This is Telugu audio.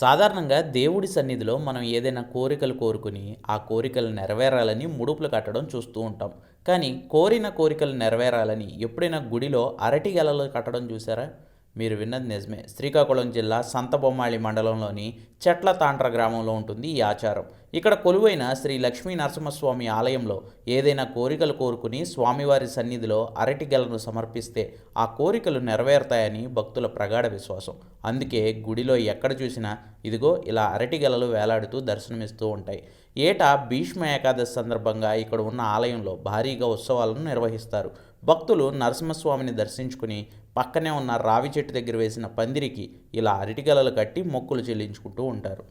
సాధారణంగా దేవుడి సన్నిధిలో మనం ఏదైనా కోరికలు కోరుకుని, ఆ కోరికలు నెరవేరాలని ముడుపులు కట్టడం చూస్తూ ఉంటాం. కానీ కోరిన కోరికలు నెరవేరాలని ఎప్పుడైనా గుడిలో అరటి గెలలు కట్టడం చూసారా? మీరు విన్నది నిజమే. శ్రీకాకుళం జిల్లా సంతబొమ్మాళి మండలంలోని చెట్ల తాండ్ర గ్రామంలో ఉంటుంది ఈ ఆచారం. ఇక్కడ కొలువైన శ్రీ లక్ష్మీ నరసింహస్వామి ఆలయంలో ఏదైనా కోరికలు కోరుకుని స్వామివారి సన్నిధిలో అరటి గెలను సమర్పిస్తే ఆ కోరికలు నెరవేరుతాయని భక్తుల ప్రగాఢ విశ్వాసం. అందుకే గుడిలో ఎక్కడ చూసినా ఇదిగో ఇలా అరటి గెలలు వేలాడుతూ దర్శనమిస్తూ ఉంటాయి. ఏటా భీష్మ ఏకాదశి సందర్భంగా ఇక్కడ ఉన్న ఆలయంలో భారీగా ఉత్సవాలను నిర్వహిస్తారు. భక్తులు నరసింహస్వామిని దర్శించుకుని పక్కనే ఉన్న రావి చెట్టు దగ్గర వేసిన పందిరికి ఇలా అరటిగెలలు కట్టి మొక్కులు చెల్లించుకుంటూ ఉంటారు.